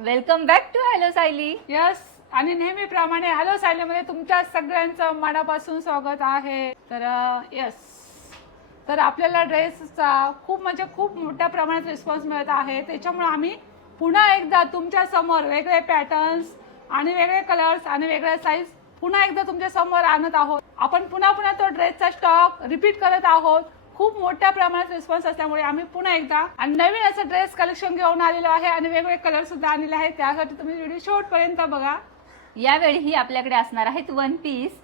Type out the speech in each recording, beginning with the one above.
Welcome back to hello Sayali yes आणि नेहमीप्रमाणे hello सायलीमध्ये तुमच्या सगळ्यांचं मनापासून स्वागत आहे. तर यस तर आपल्याला ड्रेसचा खूप म्हणजे खूप मोठ्या प्रमाणात रिस्पॉन्स मिळत आहे. त्याच्यामुळे आम्ही पुन्हा एकदा तुमच्यासमोर वेगळे पॅटर्न्स आणि वेगळे कलर्स आणि वेगळे साईज पुन्हा एकदा तुमच्यासमोर आणत आहोत. आपण पुन्हा पुन्हा तो ड्रेसचा स्टॉक रिपीट करत आहोत. खूप मोठ्या प्रमाणात रिस्पॉन्स असल्यामुळे आम्ही पुन्हा एकदा आणि नवीन असं ड्रेस कलेक्शन घेऊन आलेलो आहे आणि वेगवेगळे कलर सुद्धा आणलेले आहेत. त्यासाठी तुम्ही व्हिडिओ शेवटपर्यंत बघा. यावेळीही आपल्याकडे असणार आहेत वन पीस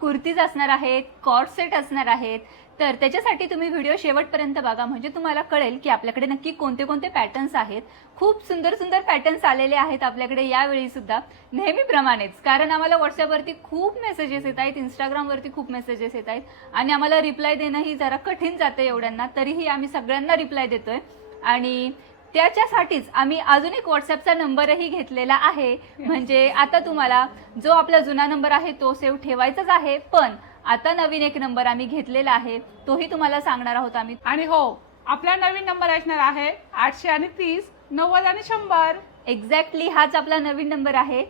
कुर्तीज असणार आहेत कॉर्ड सेट असणार आहेत तर त्याच्यासाठी तुम्ही व्हिडिओ शेवटपर्यंत बघा. म्हणजे तुम्हाला कळेल की आपल्याकडे नक्की कोणते कोणते पॅटर्न्स आहेत. खूप सुंदर सुंदर पॅटर्न्स आलेले आहेत आपल्याकडे यावेळी सुद्धा. नेहमीप्रमाणेच कारण आम्हाला व्हॉट्सअपवरती खूप मेसेजेस येत आहेत. इंस्टाग्रामवरती खूप मेसेजेस येत आहेत. आणि आम्हाला रिप्लाय देणंही जरा कठीण जातं एवढ्यांना. तरीही आम्ही सगळ्यांना रिप्लाय देतोय. आणि त्याच्यासाठीच आम्ही अजून एक व्हॉट्सअपचा नंबरही घेतलेला आहे. म्हणजे आता तुम्हाला जो आपला जुना नंबर आहे तो सेव्ह ठेवायचाच आहे. पण आता नवीन एक नंबर आम्ही घेतलेला आहे तोही तुम्हाला सांगणार आहोत आम्ही. आणि हो आपला नवीन नंबर असणार आहे आठशे आणि तीस नव्वद आणि शंभर. एक्झॅक्टली हाच आपला नवीन नंबर आहे.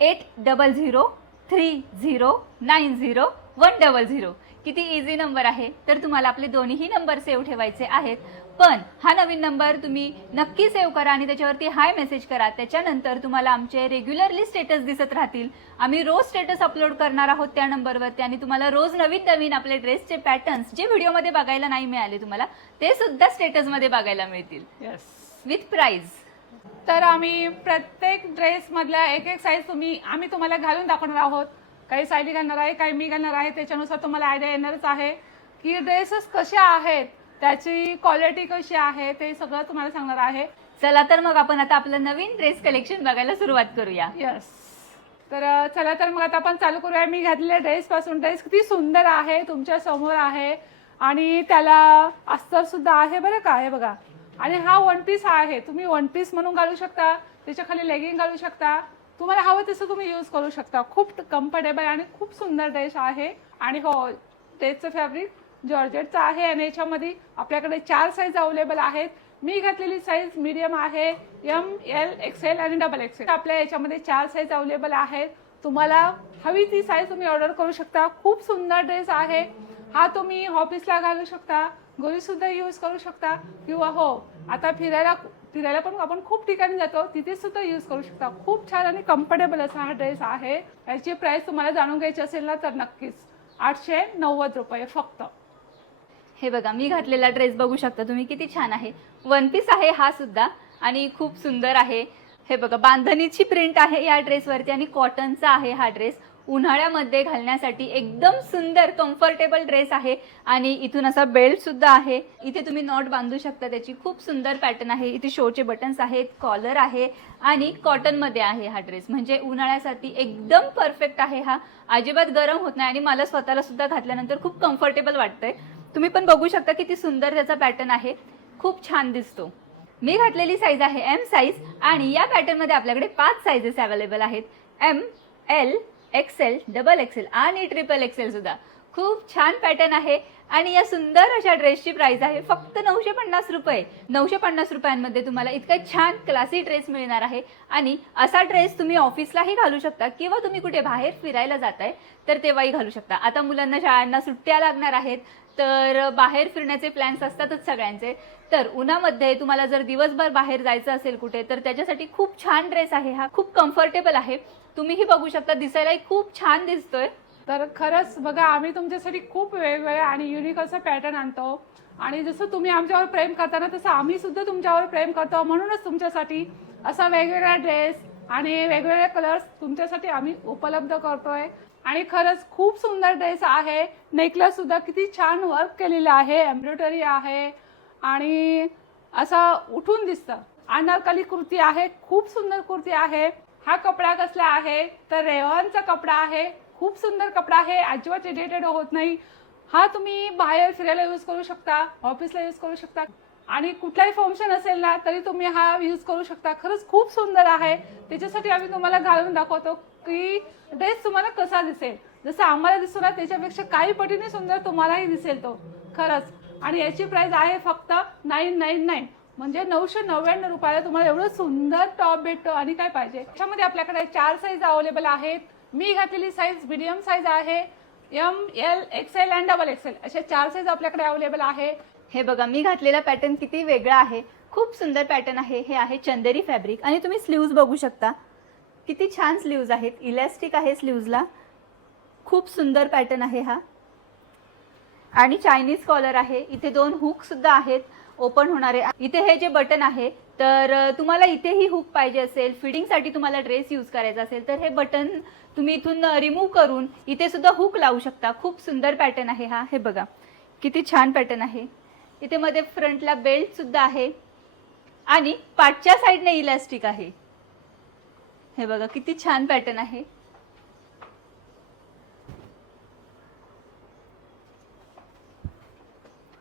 Eight double zero three zero nine zero one double zero. किती इझी नंबर आहे. तर तुम्हाला आपले दोन्हीही नंबर सेव्ह ठेवायचे आहेत. पण हा नवीन नंबर तुम्ही नक्की सेव्ह करा आणि त्याच्यावरती हाय मेसेज करा. त्याच्यानंतर तुम्हाला आमचे रेग्युलरली स्टेटस दिसत राहतील. आम्ही रोज स्टेटस अपलोड करणार आहोत त्या नंबरवरती आणि तुम्हाला रोज नवीन नवीन आपले ड्रेसचे पॅटर्न्स जे व्हिडिओमध्ये बघायला नाही मिळाले तुम्हाला ते सुद्धा स्टेटसमध्ये बघायला मिळतील. येस विथ प्राइज तर आम्ही प्रत्येक ड्रेस मधल्या एक एक साईज तुम्ही आम्ही तुम्हाला घालून दाखवणार आहोत. काही सायली घालणार आहे काही मी घालणार आहे त्याच्यानुसार तुम्हाला आयडिया येणारच आहे. की ड्रेसेस कशा आहेत त्याची क्वालिटी कशी आहे ते सगळं तुम्हाला सांगणार आहे. चला तर मग आपण आता आपलं नवीन ड्रेस कलेक्शन बघायला सुरुवात करूया. यस तर चला तर मग आता आपण चालू करूया. मी घातलेल्या ड्रेस पासून ड्रेस किती सुंदर आहे तुमच्यासमोर आहे. आणि त्याला अस्तर सुद्धा आहे बरं का? हे बघा. आणि हा वन पीस आहे. तुम्ही वन पीस म्हणून घालू शकता. त्याच्याखाली लेगिंग घालू शकता. तुम्हाला हवं तसं तुम्ही यूज करू शकता. खूप कम्फर्टेबल आणि खूप सुंदर ड्रेस आहे. आणि हो ड्रेसचं फॅब्रिक जॉर्जेटचा आहे आणि याच्यामध्ये आपल्याकडे चार साईज अवेलेबल आहेत. मी घातलेली साईज मीडियम आहे एम एल एक्सेल आणि डबल एक्सेल आपल्या याच्यामध्ये चार साईज अवेलेबल आहेत. तुम्हाला हवी ती साईज तुम्ही ऑर्डर करू शकता. खूप सुंदर ड्रेस आहे. हा तुम्ही ऑफिसला घालू शकता. घरीसुद्धा यूज करू शकता. किंवा हो आता फिरायला फिरायला पण आपण खूप ठिकाणी जातो. तिथे सुद्धा यूज करू शकता. खूप छान आणि कम्फर्टेबल असा हा ड्रेस आहे. याची प्राइस तुम्हाला जाणून घ्यायची असेल ना तर नक्कीच आठशे नव्वद रुपये फक्त. हे बघा मी घातलेला ड्रेस बघू शकता तुम्ही किती छान आहे. वन पीस आहे हा सुद्धा आणि खूप सुंदर आहे. हे बघा बांधणीची प्रिंट आहे या ड्रेसवरती आणि कॉटनचा आहे हा ड्रेस उन्हाळ्यामध्ये घालण्यासाठी एकदम सुंदर कम्फर्टेबल ड्रेस आहे आणि इथून असा बेल्ट सुद्धा आहे. इथे तुम्ही नॉट बांधू शकता त्याची खूप सुंदर पॅटर्न आहे. इथे शोचे बटन्स आहेत कॉलर आहे आणि कॉटनमध्ये आहे हा ड्रेस म्हणजे उन्हाळ्यासाठी एकदम परफेक्ट आहे हा. अजिबात गरम होत नाही आणि मला स्वतःला सुद्धा घातल्यानंतर खूप कम्फर्टेबल वाटतंय. तुम्ही पण बघू शकता किती सुंदर त्याचा पॅटर्न आहे. खूप छान दिसतो. मी घातलेली साईज आहे एम साईज आणि या पॅटर्नमध्ये आपल्याकडे पाच साईजेस अवेलेबल आहेत. M L XL double XL आणि ट्रिपल एक्सेल सुद्धा. खूप छान पॅटर्न आहे. आणि या सुंदर अशा ड्रेसची प्राइस आहे. फक्त नऊशे पन्नास रुपये. नऊशे पन्नास रुपयांमध्ये तुम्हाला इतका छान क्लासी ड्रेस मिळणार आहे. आणि असा ड्रेस तुम्ही ऑफिसलाही घालू शकता किंवा तुम्ही कुठे बाहेर फिरायला जाताय तर तेव्हाही घालू शकता. आता मुलांना शाळांना सुट्ट्या लागणार आहेत तर बाहेर फिरण्याचे प्लॅन्स असतातच सगळ्यांचे. तर उन्हामध्ये तुम्हाला जर दिवसभर बाहेर जायचं असेल कुठे तर त्याच्यासाठी खूप छान ड्रेस आहे हा. खूप कम्फर्टेबल आहे. तुम्हीही बघू शकता दिसायलाही खूप छान दिसतोय. तर खरंच बघा आम्ही तुमच्यासाठी खूप वेगवेगळे आणि युनिक असं पॅटर्न आणतो. आणि जसं तुम्ही आमच्यावर प्रेम करताना तसं आम्ही सुद्धा तुमच्यावर प्रेम करतो. म्हणूनच तुमच्यासाठी असा वेगवेगळा ड्रेस आणि वेगवेगळे कलर्स तुमच्यासाठी आम्ही उपलब्ध करतोय. आणि खरंच खूप सुंदर ड्रेस आहे. नेकलेस सुद्धा किती छान वर्क केलेलं आहे. एम्ब्रॉयडरी आहे. आणि असं उठून दिसतं. अनारकली कुर्ती आहे. खूप सुंदर कुर्ती आहे. हा कपडा कसला आहे? तर रेवांचा कपडा आहे. खूप सुंदर कपडा आहे. अजिबात इरिटेड होत नाही. हा तुम्ही बाहेर फिरायला यूज करू शकता ऑफिसला यूज करू शकता. आणि कुठलाही फंक्शन असेल ना तरी तुम्ही हा यूज करू शकता. खरंच खूप सुंदर आहे. त्याच्यासाठी आम्ही तुम्हाला घालून दाखवतो की ड्रेस तुम्हाला कसा दिसेल. जसं आम्हाला दिसतो ना त्याच्यापेक्षा काही पटीने सुंदर तुम्हालाही दिसेल तो. खरंच. आणि याची प्राइस आहे फक्त नाईन नाईन नाईन म्हणजे नऊशे नव्याण्णव रुपयाला तुम्हाला एवढं सुंदर टॉप भेटतो आणि काय पाहिजे. त्याच्यामध्ये आपल्याकडे चार साईज अवेलेबल आहेत. मी घातलेली साईज मिडियम साईज आहे. M L XL and double XL अशा चार साईज आपल्याकडे अवेलेबल आहे. हे बघा मी घातलेला पॅटर्न किती वेगळा आहे. खूप सुंदर पॅटर्न आहे. हे आहे चंदेरी फॅब्रिक आणि तुम्ही स्लीव्ज बघू शकता. किती छान स्लीव्ज आहेत. इलॅस्टिक आहे स्लीव्जला खूप सुंदर पॅटर्न आहे हा. आणि चायनीज कॉलर आहे. इथे दोन हुक सुद्धा आहेत. ओपन होणारे. इथे हे जे बटन आहे तर तुम्हाला इथेही हुक पाहिजे असेल फिडिंगसाठी तुम्हाला ड्रेस यूज करायचा असेल तर हे बटन तुम्ही इथून रिमूव्ह करून इथे सुद्धा हुक लावू शकता. खूप सुंदर पॅटर्न आहे हा. हे बघा किती छान पॅटर्न आहे. इथे मध्ये फ्रंटला बेल्ट सुद्धा आहे आणि पाठच्या साईडने इलास्टिक आहे. हे बघा किती छान पॅटर्न आहे.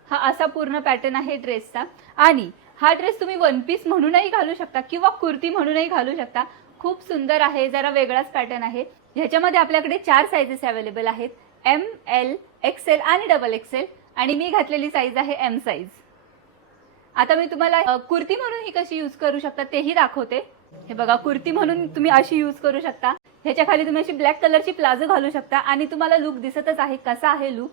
हा असा पूर्ण पॅटर्न आहे ड्रेसचा. आणि हा ड्रेस तुम्ही वन पीस म्हणूनही घालू शकता किंवा कुर्ती म्हणूनही घालू शकता. खूप सुंदर आहे जरा वेगळाच पॅटर्न आहे. ह्याच्यामध्ये आपल्याकडे चार साईजेस अवेलेबल आहेत. एम एल एक्सेल आणि डबल एक्सेल आणि मी घातलेली साईज आहे एम साईज आता मी तुम्हाला कुर्ती म्हणून ही कशी यूज करू शकता तेही दाखवते. हे बघा कुर्ती म्हणून तुम्ही अशी यूज करू शकता. ह्याच्या खाली तुम्ही अशी ब्लॅक कलरची प्लाझो घालू शकता. आणि तुम्हाला लुक दिसतच आहे कसा आहे लुक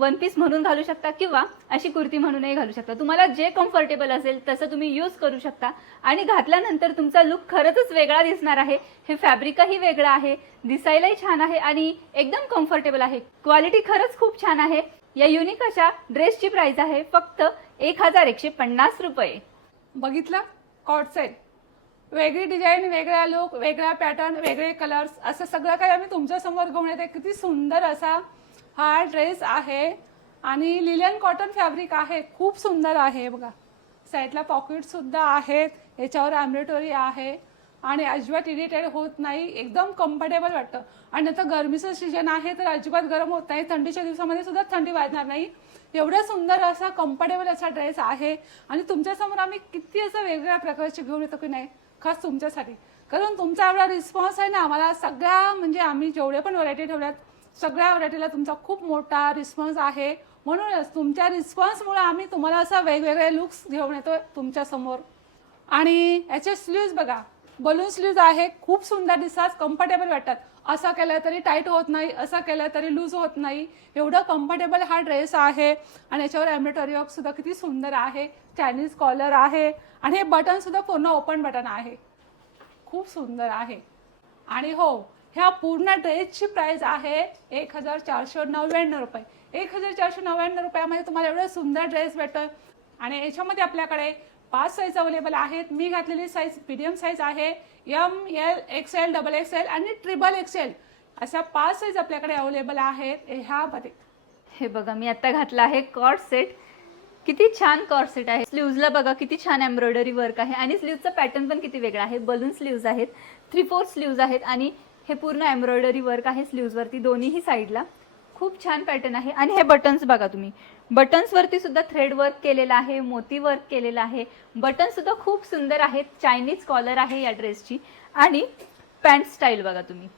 वन पीस म्हणून घालू शकता किंवा अशी कुर्ती म्हणूनही घालू शकता. तुम्हाला जे कम्फर्टेबल असेल तसं तुम्ही यूज करू शकता. आणि घातल्यानंतर तुमचा लुक खरंच वेगळा दिसणार आहे. हे फॅब्रिकही वेगळं आहे. दिसायलाही छान आहे आणि एकदम कम्फर्टेबल आहे. क्वालिटी खरंच खूप छान आहे. या युनिक अशा ड्रेसची प्राइस आहे फक्त एक हजार एकशे पन्नास रुपये. बघितलं? कॉट सेट वेगळी डिझाईन वेगळा लुक वेगळा पॅटर्न वेगळे कलर्स असं सगळं काही आम्ही तुमच्यासमोर घेऊन येते. किती सुंदर असा हा ड्रेस आहे आणि लिलियन कॉटन फॅब्रिक आहे खूप सुंदर आहे बघा. साईडला पॉकेटसुद्धा आहेत याच्यावर एम्ब्रॉयडरी आहे आणि अजिबात इरिटेड होत नाही एकदम कम्फर्टेबल वाटतं. आणि आता गरमीचं सीजन आहे तर अजिबात गरम होत नाही थंडीच्या दिवसामध्ये सुद्धा थंडी वाजणार नाही. एवढा सुंदर असा कम्फर्टेबल असा ड्रेस आहे आणि तुमच्यासमोर आम्ही किती असं वेगवेगळ्या प्रकारचे घेऊन येतो की नाही खास तुमच्यासाठी. कारण तुमचा एवढा रिस्पॉन्स आहे ना आम्हाला सगळ्या म्हणजे आम्ही जेवढे पण व्हरायटी ठेवल्यात सगळ्या व्हरायटीला तुमचा खूप मोठा रिस्पॉन्स आहे. म्हणूनच तुमच्या रिस्पॉन्समुळे आम्ही तुम्हाला असं वेगवेगळे लुक्स घेऊन येतो तुमच्यासमोर आणि याचे स्लीव्ज बघा. बलून स्लीव्ज आहे खूप सुंदर दिसतात कम्फर्टेबल वाटतात. असं केलं तरी टाईट होत नाही असं केलं तरी लूज होत नाही. एवढं कम्फर्टेबल हा ड्रेस आहे. आणि याच्यावर एम्ब्रॉयडरी वर्कसुद्धा किती सुंदर आहे. चायनीज कॉलर आहे. आणि हे बटनसुद्धा पूर्ण ओपन बटन आहे. खूप सुंदर आहे. आणि हो ह्या पूर्ण ड्रेसची प्राईज आहे एक हजार चारशे नव्याण्णव रुपये. एक हजार चारशे नव्याण्णव रुपयामध्ये तुम्हाला एवढं सुंदर ड्रेस भेटतो आणि याच्यामध्ये आपल्याकडे पाच साईज अवेलेबल आहेत. मी घातलेली साईज मिडियम साईज आहे. M L XL double XL आणि ट्रिपल एक्सेल अशा पाच साईज आपल्याकडे अवेलेबल आहेत ह्यामध्ये. हे बघा मी आता घातलं आहे कॉर्ड सेट किती छान कॉर्ड सेट आहे. स्लीव्जला बघा किती छान एम्ब्रॉयडरी वर्क आहे. आणि स्लीव्जचं पॅटर्न पण किती वेगळा आहे. बलून स्लीव्ज आहेत थ्री फोर स्लीव्ज आहेत आणि हे पूर्ण एम्ब्रॉयडरी वर्क आहे स्लीव्जवरती दोन्हीही साईडला खूप छान पॅटर्न आहे. आणि हे बटन्स बघा तुम्ही. बटन्सवरती सुद्धा थ्रेड वर्क केलेलं आहे मोती वर्क केलेलं आहे. बटन सुद्धा खूप सुंदर आहेत. चायनीज कॉलर आहे या ड्रेसची आणि पॅन्ट स्टाईल बघा तुम्ही.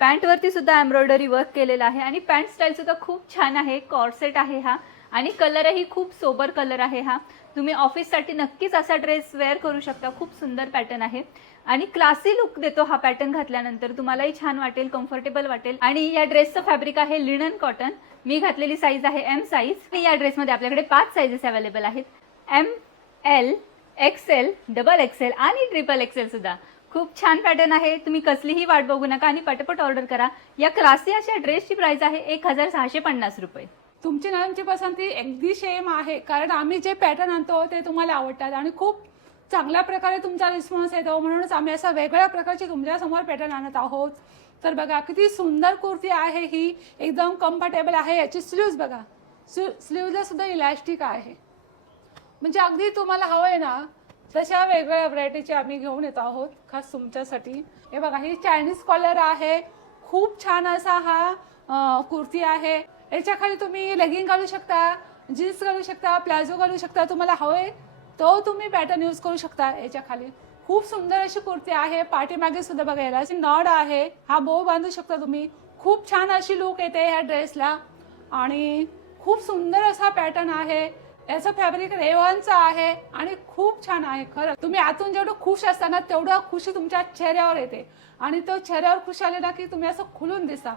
पॅन्टवरती सुद्धा एम्ब्रॉयडरी वर्क केलेलं आहे. आणि पॅन्ट स्टाईल सुद्धा खूप छान आहे. कॉर्सेट आहे हा. आणि कलरही खूप सोबर कलर आहे हा. तुम्ही ऑफिससाठी नक्कीच असा ड्रेस वेअर करू शकता. खूप सुंदर पॅटर्न आहे. आणि क्लासी लुक देतो हा पॅटर्न घातल्यानंतर. तुम्हालाही छान वाटेल कम्फर्टेबल वाटेल. आणि या ड्रेसचं फॅब्रिक आहे लिनन कॉटन मी घातलेली साईज आहे एम साईज या ड्रेसमध्ये आपल्याकडे पाच साईजेस अवेलेबल आहेत. M L XL double XL आणि ट्रिपल एक्सेल सुद्धा. खूप छान पॅटर्न आहे. तुम्ही कसलीही वाट बघू नका आणि पटपट ऑर्डर करा. या क्लासी अशा ड्रेसची प्राइस आहे एक हजार सहाशे पन्नास रुपये. तुमची नरमची पसंती अगदी सेम आहे. कारण आम्ही जे पॅटर्न आणतो ते तुम्हाला आवडतात. आणि खूप चांगल्या प्रकारे तुमचा रिस्पॉन्स येतो. म्हणूनच आम्ही असं वेगळ्या प्रकारची तुमच्यासमोर पॅटर्न आणत आहोत. तर बघा किती सुंदर कुर्ती आहे ही. एकदम कम्फर्टेबल आहे. याची स्लीव्ज बघा. स्लीवला सुद्धा इलॅस्टिक आहे. म्हणजे अगदी तुम्हाला हवं आहे ना तशा वेगवेगळ्या व्हरायटीचे आम्ही घेऊन येत आहोत खास तुमच्यासाठी. हे बघा ही चायनीज कॉलर आहे. खूप छान असा हा कुर्ती आहे. याच्या खाली तुम्ही लेगिंग घालू शकता जीन्स घालू शकता प्लाझो घालू शकता. तुम्हाला हवं आहे तो तुम्ही पॅटर्न यूज करू शकता याच्या खाली खूप सुंदर अशी कुर्ती आहे पाठीमागे सुद्धा बघायला अशी नॉड आहे हा बो बांधू शकता तुम्ही. खूप छान अशी लुक येते ह्या ड्रेसला आणि खूप सुंदर असा पॅटर्न आहे. याचं फॅब्रिक रेवनचं आहे आणि खूप छान आहे खरं. तुम्ही आतून जेवढं खुश असताना तेवढं खुशी तुमच्या चेहऱ्यावर येते. आणि तो चेहऱ्यावर खुश आले ना की तुम्ही असं खुलून दिसा.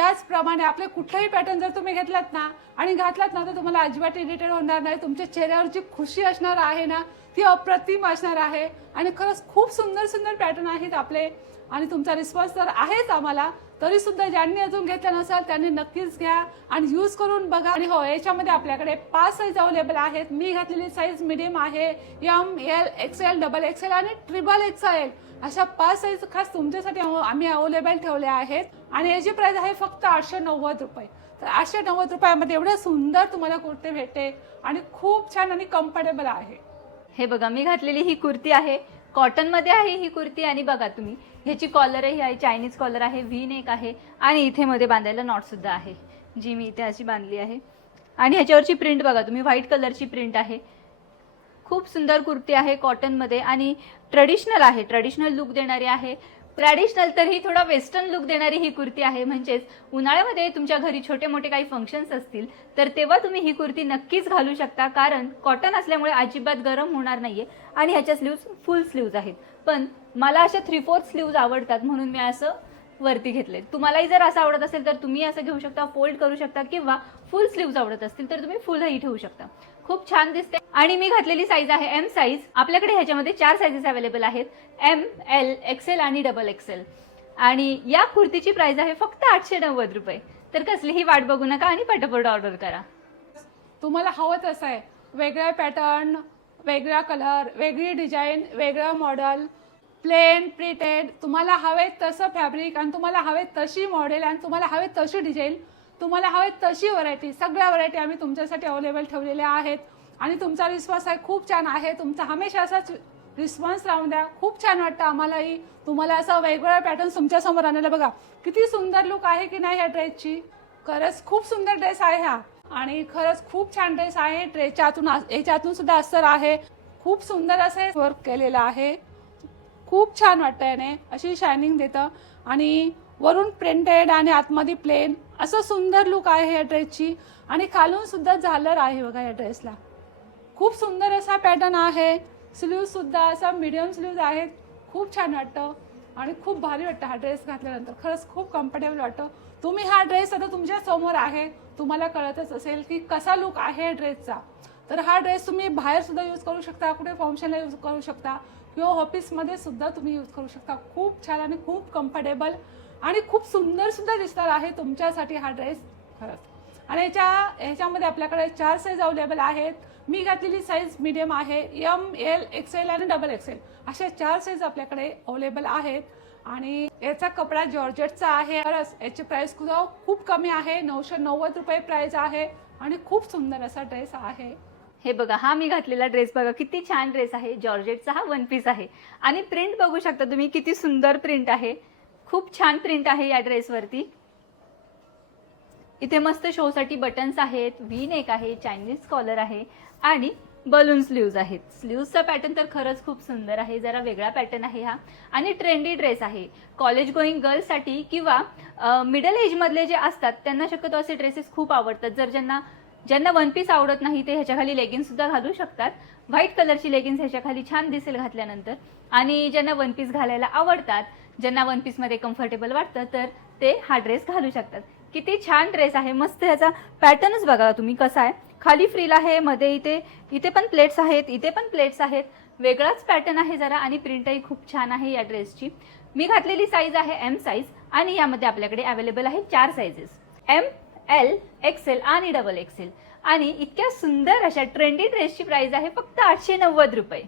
त्याचप्रमाणे आपले कुठलाही पॅटर्न जर तुम्ही घेतलात ना आणि घातलात ना तर तुम्हाला अजिबात इरिटेड होणार नाही. तुमच्या चेहऱ्यावर जी खुशी असणार आहे ना ती अप्रतिम असणार आहे. आणि खरंच खूप सुंदर सुंदर पॅटर्न आहेत आपले. आणि तुमचा रिस्पॉन्स तर आहेच आम्हाला. तरी सुद्धा ज्यांनी अजून घेतला नसेल त्यांनी नक्कीच घ्या आणि यूज करून बघा. आणि हो याच्यामध्ये आपल्याकडे पाच साईज अवेलेबल आहेत. मी घातलेली साईज मिडियम आहे M L XL double XL आणि ट्रिपल एक्सेल अशा पाच साईज खास तुमच्यासाठी आम्ही अवेलेबल ठेवल्या आहेत. आणि याची प्राईज आहे फक्त आठशे नव्वद रुपये. तर आठशे नव्वद रुपयामध्ये एवढं सुंदर तुम्हाला कुर्ते भेटते आणि खूप छान आणि कम्फर्टेबल आहे. हे बघा मी घातलेली ही कुर्ती आहे. कॉटनमध्ये आहे ही कुर्ती आणि बघा तुम्ही ह्याची कॉलरही आहे चायनीज कॉलर आहे व्ही नेक आहे आणि इथे मध्ये बांधायला नॉट सुद्धा आहे जी मी इथे अशी बांधली आहे. आणि ह्याच्यावरची प्रिंट बघा तुम्ही व्हाईट कलरची प्रिंट आहे. खूप सुंदर कुर्ती आहे कॉटनमध्ये आणि ट्रेडिशनल आहे ट्रेडिशनल लुक देणारी आहे. ट्रॅडिशनल तर ही थोडा वेस्टर्न लुक देणारी ही कुर्ती आहे. म्हणजेच उन्हाळ्यामध्ये तुमच्या घरी छोटे मोठे काही फंक्शन्स असतील तर तेव्हा तुम्ही ही कुर्ती नक्कीच घालू शकता. कारण कॉटन असल्यामुळे अजिबात गरम होणार नाहीये आणि ह्याच्या स्लीव्ज फुल स्लीव्ज आहेत. पण मला अशा थ्री फोर्थ स्लीव्ज आवडतात म्हणून मी असं वरती घेतले. तुम्हालाही जर असं आवडत असेल तर तुम्ही असं घेऊ शकता फोल्ड करू शकता किंवा फुल स्लीव्ज आवडत असतील तर तुम्ही फुलही ठेवू शकता. खूप छान दिसते. आणि मी घातलेली साईज आहे एम साईज आपल्याकडे ह्याच्यामध्ये चार साईजेस अवेलेबल आहेत. एम एल एक्सेल आणि डबल एक्सेल आणि या कुर्तीची प्राइस आहे फक्त आठशे नव्वद रुपये. तर कसलीही वाट बघू नका आणि पटापट ऑर्डर करा. तुम्हाला हवं तसं आहे. वेगळ्या पॅटर्न वेगळा कलर वेगळी डिझाईन वेगळं मॉडल प्लेन प्रिंटेड तुम्हाला हवे तसं फॅब्रिक आणि तुम्हाला हवे तशी मॉडेल आणि तुम्हाला हवे तशी डिझाईन तुम्हाला हवे तशी व्हरायटी सगळ्या व्हरायटी आम्ही तुमच्यासाठी अवेलेबल ठेवलेल्या आहेत. आणि तुमचा रिस्पॉन्स आहे खूप छान आहे. तुमचा हमेशा असाच रिस्पॉन्स राहून द्या. खूप छान वाटतं आम्हालाही. तुम्हाला असं वेगवेगळ्या पॅटर्न तुमच्यासमोर आणायला बघा. किती सुंदर लुक आहे की नाही ह्या ड्रेसची खरंच खूप सुंदर ड्रेस आहे हा. आणि खरंच खूप छान ड्रेस आहे. ड्रेसच्या आतून याच्या आतून सुद्धा अस्तर आहे. खूप सुंदर असं वर्क केलेलं आहे. खूप छान वाटतं याने. अशी शायनिंग देतं. आणि वरून प्रिंटेड आणि आतमध्ये प्लेन असं सुंदर लुक आहे या ड्रेसची आणि खालून सुद्धा झालर आहे बघा या ड्रेसला खूप सुंदर असा पॅटर्न आहे. स्लीव सुद्धा असा मिडियम स्लीव्ज आहेत. खूप छान वाटतं. आणि खूप भारी वाटतं हा ड्रेस घातल्यानंतर. खरंच खूप कम्फर्टेबल वाटतं. तुम्ही हा ड्रेस आता तुमच्यासमोर आहे. तुम्हाला कळतच असेल की कसा लुक आहे ड्रेसचा तर हा ड्रेस तुम्ही बाहेर सुद्धा यूज करू शकता. कुठे फंक्शनला यूज करू शकता. किंवा ऑफिसमध्ये सुद्धा तुम्ही यूज करू शकता. खूप छान आणि खूप कम्फर्टेबल आणि खूप सुंदर सुद्धा दिसणार आहे तुमच्यासाठी हा ड्रेस खरंच. आणि याच्या ह्याच्यामध्ये आपल्याकडे चार साईज अवेलेबल आहेत. मी घातलेली साईज मीडियम आहे. एम एल एक्सेल आणि डबल एक्सेल अशा चार साईज आपल्याकडे अवेलेबल आहेत. आणि याचा कपडा जॉर्जेटचा आहे. खरंच याची प्राइस सुद्धा खूप कमी आहे. नऊशे नव्वद रुपये प्राइस आहे. आणि खूप सुंदर असा ड्रेस आहे. हे बघा हा मी घातलेला ड्रेस बघा. किती छान ड्रेस आहे. जॉर्जेटचा हा वन पीस आहे. आणि प्रिंट बघू शकता तुम्ही किती सुंदर प्रिंट आहे. खूप छान प्रिंट आहे या ड्रेसवरती. इथे मस्त शोसाठी बटन्स आहेत व्ही नेक आहे चायनीज कॉलर आहे आणि बलून स्लीव्ज आहेत. स्लीव्जचा पॅटर्न तर खरंच खूप सुंदर आहे जरा वेगळा पॅटर्न आहे हा. आणि ट्रेंडी ड्रेस आहे. कॉलेज गोईंग गर्ल्ससाठी किंवा मिडल एजमधले जे असतात त्यांना शक्यतो असे ड्रेसेस खूप आवडतात. जर ज्यांना ज्यांना वन पीस आवडत नाही ते ह्याच्याखाली लेगिन्स सुद्धा घालू शकतात. व्हाईट कलरची लेगिन्स ह्याच्याखाली छान दिसेल घातल्यानंतर. आणि ज्यांना वन पीस घालायला आवडतात ज्यांना वन पीसमध्ये कम्फर्टेबल वाटतं तर ते हा ड्रेस घालू शकतात. किती छान ड्रेस आहे. मस्त याचा पॅटर्नच बघा तुम्ही कसा आहे. खाली फ्रील आहे मध्ये इथे इथे पण प्लेट्स आहेत इथे पण प्लेट्स आहेत. वेगळाच पॅटर्न आहे जरा आणि प्रिंटही खूप छान आहे या ड्रेसची मी घातलेली साईज आहे एम साईज आणि यामध्ये आपल्याकडे अवेलेबल आहे चार साईजेस एम एल एक्सेल आणि डबल एक्सेल आणि इतक्या सुंदर अशा ट्रेंडी ड्रेसची प्राइस आहे फक्त आठशे नव्वद रुपये.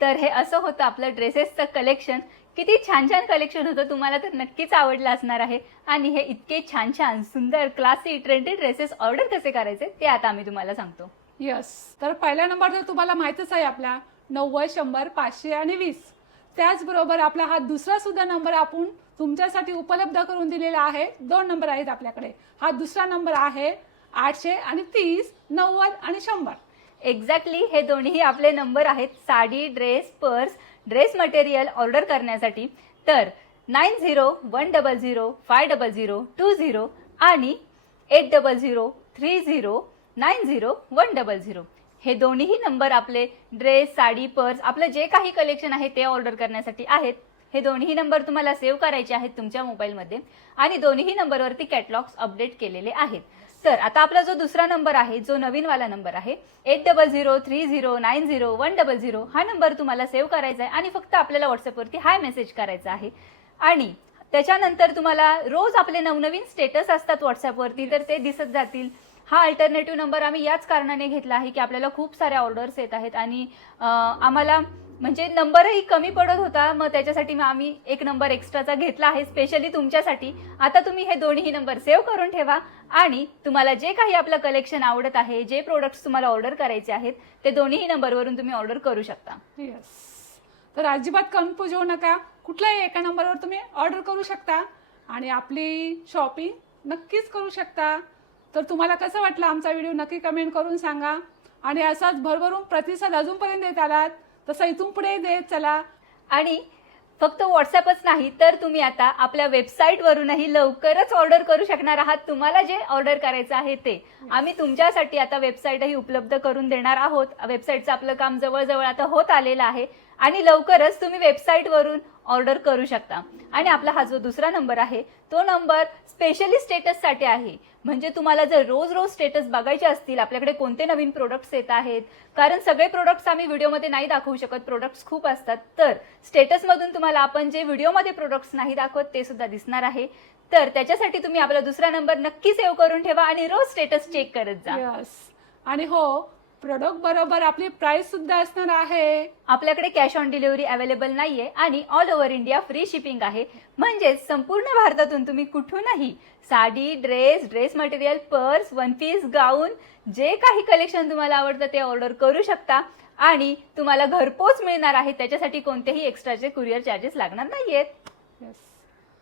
तर हे असं होतं आपलं ड्रेसेसचं कलेक्शन किती छान छान कलेक्शन होतं. तुम्हाला तर नक्कीच आवडलं असणार आहे. आणि हे इतके छान छान सुंदर क्लासी ट्रेंडी ड्रेसेस ऑर्डर कसे करायचे ते आता आम्ही तुम्हाला सांगतो. यस तर पहिला नंबर तर तुम्हाला माहितच आहे आपला नव्वद शंभर पाचशे आणि वीस. त्याचबरोबर आपला हा दुसरा सुद्धा नंबर आपण तुमच्यासाठी उपलब्ध करून दिलेला आहे. दोन नंबर आहेत आपल्याकडे. हा दुसरा नंबर आहे आठशे आणि तीस नव्वद आणि शंभर. एक्झॅक्टली हे दोन्ही आपले नंबर आहेत. Sari dress purse dress material order करण्यासाठी तर nine zero one double zero five double zero two zero आणि eight double zero three zero nine zero one double zero. हे दोन्हीही नंबर आपले ड्रेस साडी पर्स आपलं जे काही कलेक्शन आहे ते ऑर्डर करण्यासाठी आहेत. हे दोन्ही नंबर तुम्हाला सेव्ह करायचे आहेत तुमच्या मोबाईलमध्ये आणि दोन्ही नंबरवरती कॅटलॉग्स अपडेट केलेले आहेत. तर आता आपला जो दुसरा नंबर आहे जो नवीनवाला नंबर आहे eight double zero three zero nine zero one double zero हा नंबर तुम्हाला सेव्ह करायचा आहे आणि फक्त आपल्याला व्हॉट्सअपवरती हाय मेसेज करायचा आहे. आणि त्याच्यानंतर तुम्हाला रोज आपले नवनवीन स्टेटस असतात व्हॉट्सअपवरती तर ते दिसत जातील. हा अल्टरनेटिव्ह नंबर आम्ही याच कारणाने घेतला आहे की आपल्याला खूप साऱ्या ऑर्डर्स येत आहेत आणि आम्हाला म्हणजे नंबरही कमी पडत होता मग त्याच्यासाठी मग आम्ही एक नंबर एक्स्ट्राचा घेतला आहे स्पेशली तुमच्यासाठी. आता तुम्ही हे दोन्ही नंबर सेव्ह करून ठेवा आणि तुम्हाला जे काही आपलं कलेक्शन आवडत आहे जे प्रोडक्ट्स तुम्हाला ऑर्डर करायचे आहेत ते दोन्ही नंबरवरून तुम्ही ऑर्डर करू शकता. येस तर अजिबात कन्फ्यूज होऊ नका. कुठल्याही एका नंबरवर तुम्ही ऑर्डर करू शकता आणि आपली शॉपिंग नक्कीच करू शकता. तर तुम्हाला कसं वाटलं आमचा व्हिडिओ नक्की कमेंट करून सांगा. आणि असाच भरभरून प्रतिसाद अजूनपर्यंत देत आलात. तसं इथून पुढे देत चला. आणि फक्त व्हॉट्सअपच नाही तर तुम्ही आता आपल्या वेबसाईटवरूनही लवकरच ऑर्डर करू शकणार आहात. तुम्हाला जे ऑर्डर करायचं आहे ते. आम्ही तुमच्यासाठी आता वेबसाईटही उपलब्ध करून देणार आहोत. वेबसाईटचं आपलं काम जवळजवळ आता होत आलेलं आहे. आणि लवकरच तुम्ही वेबसाईटवरून ऑर्डर करू शकता. आणि आपला हा जो दुसरा नंबर आहे तो नंबर स्पेशली स्टेटससाठी आहे. म्हणजे तुम्हाला जर रोज रोज स्टेटस बघायचे असतील आपल्याकडे कोणते नवीन प्रोडक्ट्स येत आहेत कारण सगळे प्रोडक्ट्स आम्ही व्हिडिओमध्ये नाही दाखवू शकत प्रोडक्ट्स खूप असतात. तर स्टेटसमधून तुम्हाला आपण जे व्हिडिओमध्ये प्रोडक्ट्स नाही दाखवत ते सुद्धा दिसणार आहे. तर त्याच्यासाठी तुम्ही आपला दुसरा नंबर नक्की सेव्ह करून ठेवा आणि रोज स्टेटस चेक करत जा. आणि हो प्रोडक्ट बरोबर आपली प्राइस सुद्धा असणार आहे. आपल्याकडे कॅश ऑन डिलिव्हरी अवेलेबल नाहीये आणि all over India free shipping आहे. म्हणजेच संपूर्ण भारतातून तुम्ही कुठूनही sari dress dress material purse one piece gown जे काही कलेक्शन तुम्हाला आवडतं ते ऑर्डर करू शकता. आणि तुम्हाला घरपोच मिळणार आहे त्याच्यासाठी कोणतेही एक्स्ट्राचे कुरिअर चार्जेस लागणार नाहीयेत.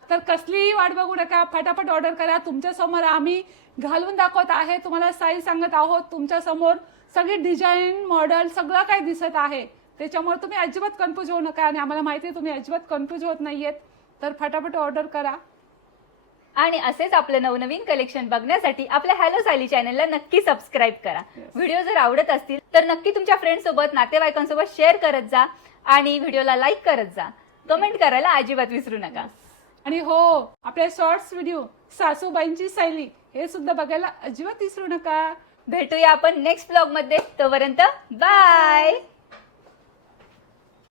तर कसलीही वाट बघू नका फटाफट ऑर्डर करा. तुमच्यासमोर आम्ही घालून दाखवत आहे तुम्हाला साईज सांगत आहोत. तुमच्यासमोर सगळी डिझाईन मॉडेल सगळं काही दिसत आहे. त्याच्यामुळे तुम्ही अजिबात कन्फ्यूज होऊ नका आणि आम्हाला माहिती आहे तुम्ही अजिबात कन्फ्यूज होत नाहीयेत. तर फटाफट ऑर्डर करा. आणि असेच आपलं नवनवीन कलेक्शन बघण्यासाठी आपल्या हॅलो सायली चॅनलला नक्की सबस्क्राईब करा. व्हिडिओ जर आवडत असतील तर नक्की तुमच्या फ्रेंड सोबत नातेवाईकांसोबत शेअर करत जा आणि व्हिडिओला लाईक करत जा. कमेंट करायला अजिबात विसरू नका. आणि हो आपल्या शॉर्ट्स व्हिडिओ सासूबाईंची शैली हे सुद्धा बघायला अजिबात विसरू नका. भेटूया आपण नेक्स्ट ब्लॉगमध्ये. तोपर्यंत बाय